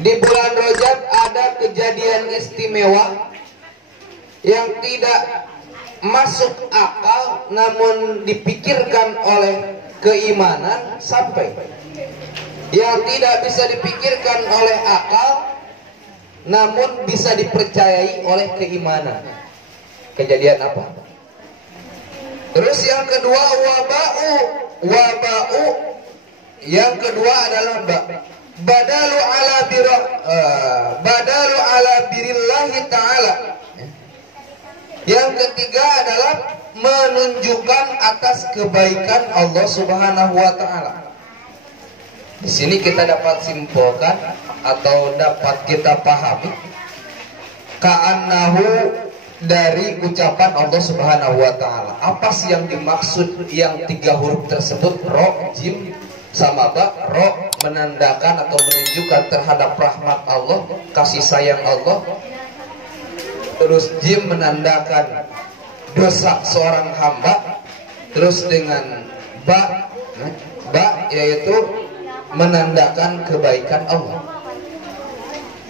Di bulan Rajab ada kejadian istimewa yang tidak masuk akal namun dipikirkan oleh keimanan sampai. Yang tidak bisa dipikirkan oleh akal namun bisa dipercayai oleh keimanan. Kejadian apa? Terus yang kedua waba'u. Yang kedua adalah badalu ala birillahi ta'ala. Yang ketiga adalah menunjukkan atas kebaikan Allah Subhanahu wa taala. Di sini kita dapat simpulkan atau dapat kita pahami ka'annahu dari ucapan Allah Subhanahu wa taala. Apa sih yang dimaksud yang 3 huruf tersebut? Ro, jim, sama ba. Ro menandakan atau menunjukkan terhadap rahmat Allah, kasih sayang Allah. Terus jim menandakan dosa seorang hamba. Terus dengan ba yaitu menandakan kebaikan Allah.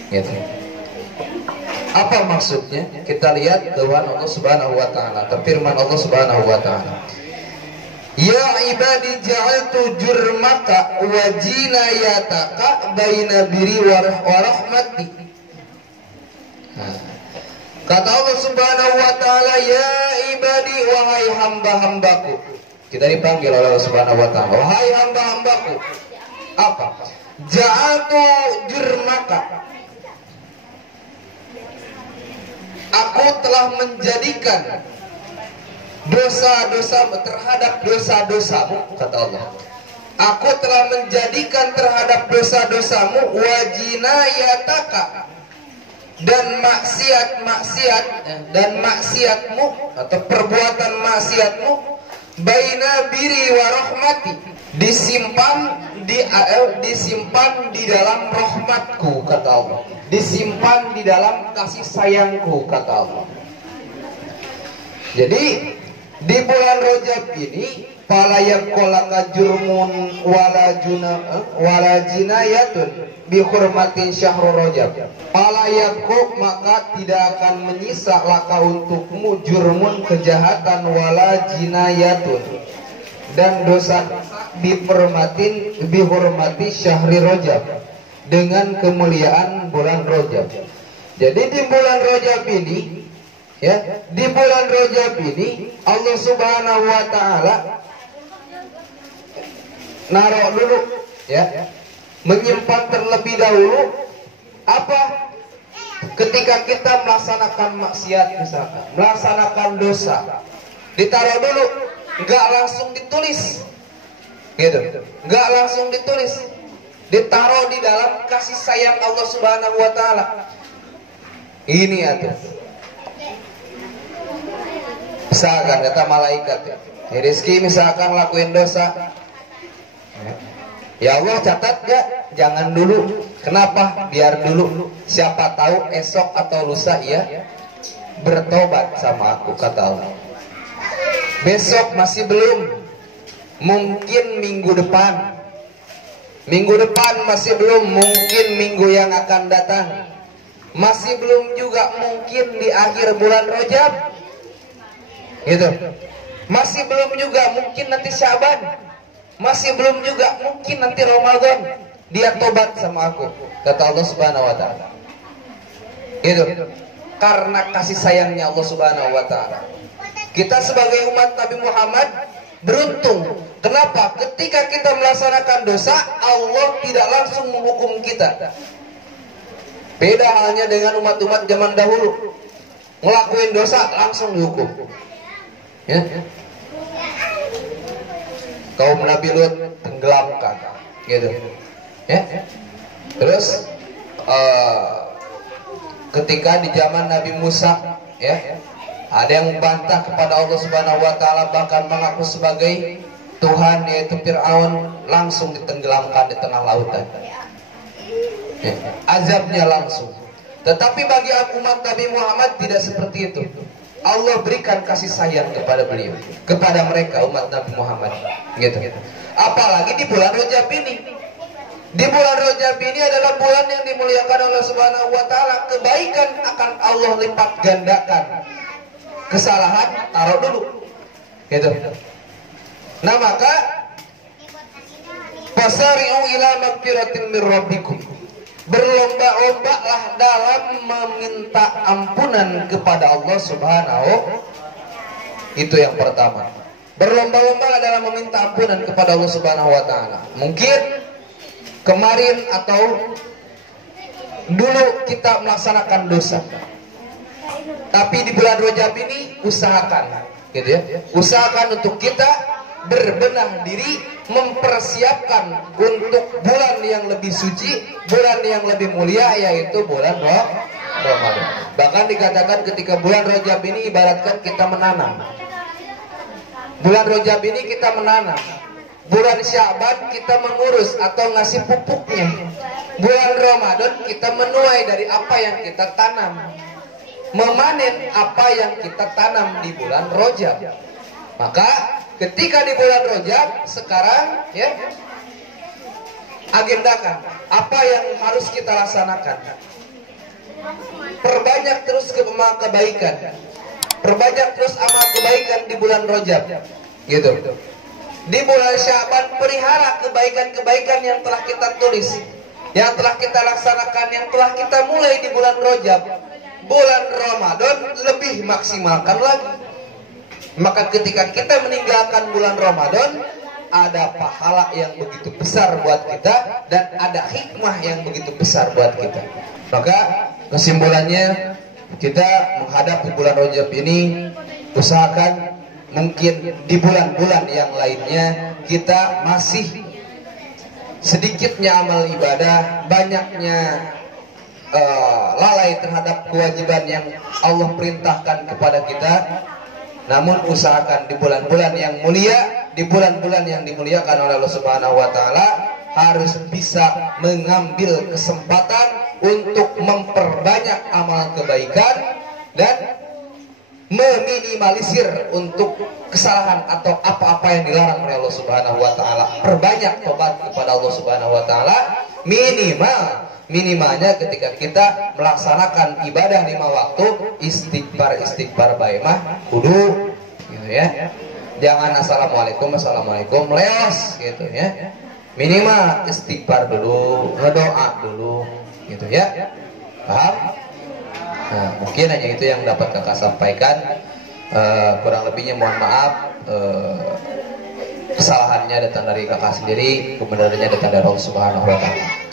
Gitu. Apa maksudnya? Kita lihat Tuhan Allah Subhanahu wa taala. Firman Allah Subhanahu wa taala. Ya ibadi ja'altu jurmaka wa jinayataka baina biri wa rahmati. Kata Allah Subhanahu wa taala, ya ibadi, wahai hamba-hambaku. Kita dipanggil oleh Allah Subhanahu wa taala, wahai hamba-hambaku. Apa? Ja'altu jurmaka. Aku telah menjadikan dosa-dosamu terhadap dosa-dosamu, kata Allah. Aku telah menjadikan terhadap dosa-dosamu wajinayataka, dan maksiatmu atau perbuatan maksiatmu baina biri wa rahmati, disimpan di dalam rahmatku, kata Allah. Disimpan di dalam kasih sayangku, kata Allah. Jadi di bulan Rajab ini fala yaqolaka jurmun wala jinayatun bi hurmati syahrul Rajab. Fala yaqu, maka tidak akan menyisa laka untukmu jurmun, kejahatan, wala jinayatun, dan dosa dihormatin bi hurmati syahri Rajab, dengan kemuliaan bulan Rajab. Jadi di bulan Rajab ini, ya, di bulan Rajab ini Allah Subhanahu wa taala naruh dulu, ya, menyimpan terlebih dahulu apa? Ketika kita melaksanakan maksiat, misalkan melaksanakan dosa, ditaruh dulu, nggak langsung ditulis, gitu, nggak langsung ditulis, ditaruh di dalam kasih sayang Allah Subhanahu wa taala. Ini atuh. Misalkan kata malaikat, ya, Rizki misalkan lakuin dosa, ya Allah catat gak? Jangan dulu. Kenapa? Biar dulu. Siapa tahu esok atau lusa ia bertobat sama aku, kata Allah. Besok masih belum, mungkin minggu depan. Minggu depan masih belum, mungkin minggu yang akan datang. Masih belum juga, mungkin di akhir bulan Rajab, gitu. Masih belum juga, mungkin nanti Syaban. Masih belum juga, mungkin nanti Ramadan. Dia tobat sama aku, kata Allah Subhanahu wa taala. Gitu. Karena kasih sayangnya Allah Subhanahu wa taala. Kita sebagai umat Nabi Muhammad beruntung. Kenapa? Ketika kita melaksanakan dosa, Allah tidak langsung menghukum kita. Beda halnya dengan umat-umat zaman dahulu. Ngelakuin dosa langsung dihukum. Ya. Kaum Nabi Lut tenggelamkan, gitu. Ya. Terus ketika di zaman Nabi Musa, ya, ada yang membantah kepada Allah Subhanahu wa taala, bahkan mengaku sebagai Tuhan, yaitu Fir'aun, langsung ditenggelamkan di tengah lautan. Ya, azabnya langsung. Tetapi bagi umat Nabi Muhammad tidak seperti itu. Allah berikan kasih sayang kepada beliau, kepada mereka umat Nabi Muhammad, gitu. Apalagi di bulan Rajab ini. Di bulan Rajab ini adalah bulan yang dimuliakan Allah Subhanahu wa taala. Kebaikan akan Allah lipat gandakan. Kesalahan taruh dulu. Gitu. Nah, maka fasari'u ila magfiratin mir rabbikum. Berlomba-lombalah dalam meminta ampunan kepada Allah Subhanahu. Itu yang pertama. Berlomba-lomba dalam meminta ampunan kepada Allah Subhanahu wa taala. Mungkin kemarin atau dulu kita melaksanakan dosa. Tapi di bulan Rajab ini usahakan, gitu ya. Usahakan untuk kita berbenah diri, mempersiapkan untuk bulan yang lebih suci, bulan yang lebih mulia, yaitu bulan Ramadan. Bahkan dikatakan ketika bulan Rajab ini ibaratkan kita menanam. Bulan Rajab ini kita menanam. Bulan Sya'ban kita mengurus atau ngasih pupuknya. Bulan Ramadan kita menuai dari apa yang kita tanam. Memanen apa yang kita tanam di bulan Rajab. Maka ketika di bulan Rajab sekarang ya, agendakan apa yang harus kita laksanakan. Perbanyak terus kebaikan. Perbanyak terus amal kebaikan di bulan Rajab. Gitu. Di bulan Sya'ban pelihara kebaikan-kebaikan yang telah kita tulis, yang telah kita laksanakan, yang telah kita mulai di bulan Rajab. Bulan Ramadan lebih maksimalkan lagi. Maka ketika kita meninggalkan bulan Ramadan, ada pahala yang begitu besar buat kita dan ada hikmah yang begitu besar buat kita. Maka kesimpulannya, kita menghadapi bulan Rajab ini usahakan mungkin di bulan-bulan yang lainnya kita masih sedikitnya amal ibadah, banyaknya lalai terhadap kewajiban yang Allah perintahkan kepada kita. Namun usahakan di bulan-bulan yang mulia, di bulan-bulan yang dimuliakan oleh Allah Subhanahu wa taala, harus bisa mengambil kesempatan untuk memperbanyak amal kebaikan dan meminimalisir untuk kesalahan atau apa-apa yang dilarang oleh Allah Subhanahu wa taala. Perbanyak tobat kepada Allah Subhanahu wa taala, minimalnya ketika kita melaksanakan ibadah 5 waktu, istighfar bae mah kudu gitu ya. Jangan assalamualaikum leos gitu ya. Minimal istighfar dulu, ngedoa dulu gitu ya. Paham? Nah, mungkin hanya itu yang dapat kakak sampaikan. Kurang lebihnya mohon maaf. Kesalahannya datang dari kakak sendiri, kebenarannya datang dari Allah Subhanahu wa taala.